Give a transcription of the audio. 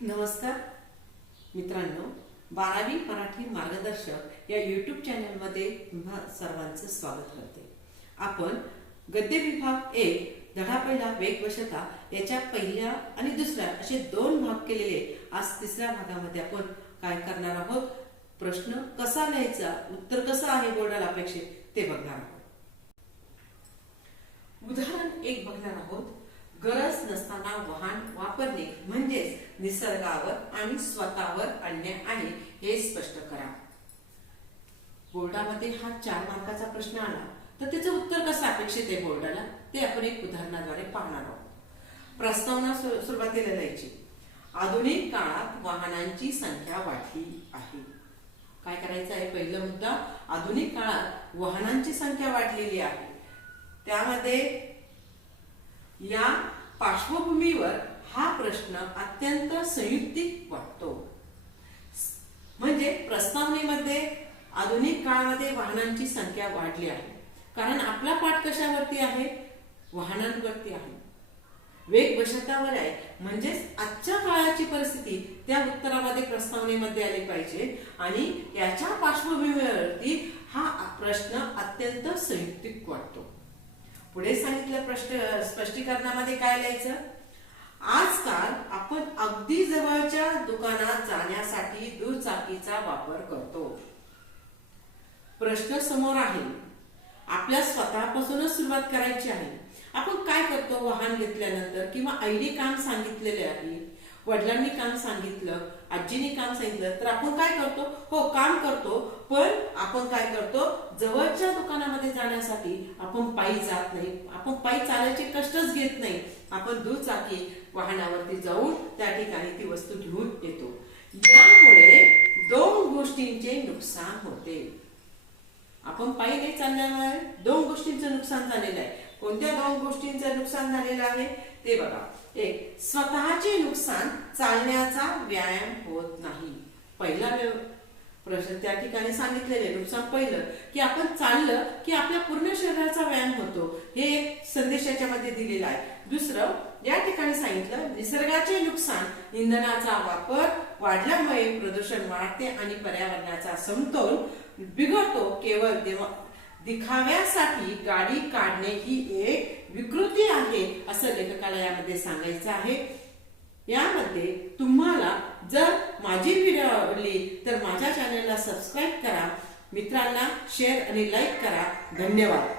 नमस्कार मित्रांनो, 12वी मराठी मार्गदर्शक या यूट्यूब चॅनलमध्ये तुम्हा सर्वांचं स्वागत करते। आपण गद्य विभाग 1 धडा पहिला वेग वशता याच्या पहिल्या आणि दुसऱ्या असे 2 भाग केलेले। आज तिसऱ्या भागामध्ये आपण काय करणार आहोत, प्रश्न कसा लिहायचा, उत्तर कसं आहे बोर्डाला अपेक्षित ते बघणार आहोत। उदाहरण 1 बघणार आहोत। गरज नसताना वाहन वापरणे म्हणजे निसर्गावर आणि स्वतःवर अन्याय आहे हे स्पष्ट करा। बोर्डामध्ये हा 4 मार्काचा प्रश्न आला तर त्याचं उत्तर कसं अपेक्षित आहे बोर्डाला ते आपण एक उदाहरणाद्वारे पाहणार आहोत। प्रस्तावना सुरुवातीला लिहायची। आधुनिक काळात वाहनांची संख्या वाढली आहे। काय करायचं आहे, पहिला मुद्दा, आधुनिक काळात वाहनांची संख्या वाढलेली आहे। त्यामध्ये या पार्श्वभूमीवर हा प्रश्न अत्यंत संयुक्तिक वाटतो। म्हणजे प्रस्तावनेमध्ये आधुनिक काळामध्ये वाहनांची संख्या वाढली आहे, कारण आपला पाठ कशावरती आहे, वाहनांवरती आहे, वेग वशतावर आहे। म्हणजे आजच्या काळाची परिस्थिती त्या उत्तरामध्ये प्रस्तावनेमध्ये आली पाहिजे आणि याच्या पार्श्वभूमीवरती हा प्रश्न अत्यंत संयुक्तिक वाटतो। पुढे सांगितलं स्पष्टीकरणामध्ये काय लिहायचं, आजकाल आपण अगदी जवळच्या दुकानात जाण्यासाठी दुचाकीचा वापर करतो। प्रश्न समोर आहे, आपल्या स्वतःपासूनच सुरुवात करायची आहे। आपण काय करतो, वाहन घेतल्यानंतर किंवा आईने काम सांगितलेले आहे, वडिलांनी काम सांगितलं, आजीने काम सांगितलं तर आपण काय करतो, हो काम करतो, पण आपण काय करतो, जवळच्या दुकानामध्ये जाण्यासाठी आपण पायी जात नाही, आपण पायी चालायचे कष्टच घेत नाही, आपण दुचाकी वाहनावरती जाऊन त्या ठिकाणी ती वस्तू घेऊन येतो। यामुळे 2 गोष्टींचे नुकसान होते। आपण पायी नाही चालल्यामुळे 2 गोष्टींचं नुकसान झालेलं आहे। कोणत्या 2 गोष्टींचं नुकसान झालेलं आहे ते बघा। एक, स्वतःचे नुकसान, चालण्याचा व्यायाम होत नाही। पहिला प्रश्न त्या ठिकाणी सांगितलेले नुकसान पहिलं की आपण चाललं की आपल्या पूर्ण शरीराचा व्यायाम होतो, हे एक संदेशाच्या मध्ये दिलेला आहे। दुसरं या ठिकाणी सांगितलं निसर्गाचे नुकसान, इंधनाचा वापर वाढल्यामुळे प्रदूषण वाढते आणि पर्यावरणाचा समतोल बिघडतो। केवळ दिखाव्यासाठी गाडी काढणे ही एक विकृती आहे असं लेखकाला यामध्ये सांगायचं आहे। यामध्ये तुम्हाला जर माझी व्हिडिओ आवडली तर माझ्या चॅनलला सबस्क्राईब करा, मित्रांना शेअर आणि लाईक करा। धन्यवाद।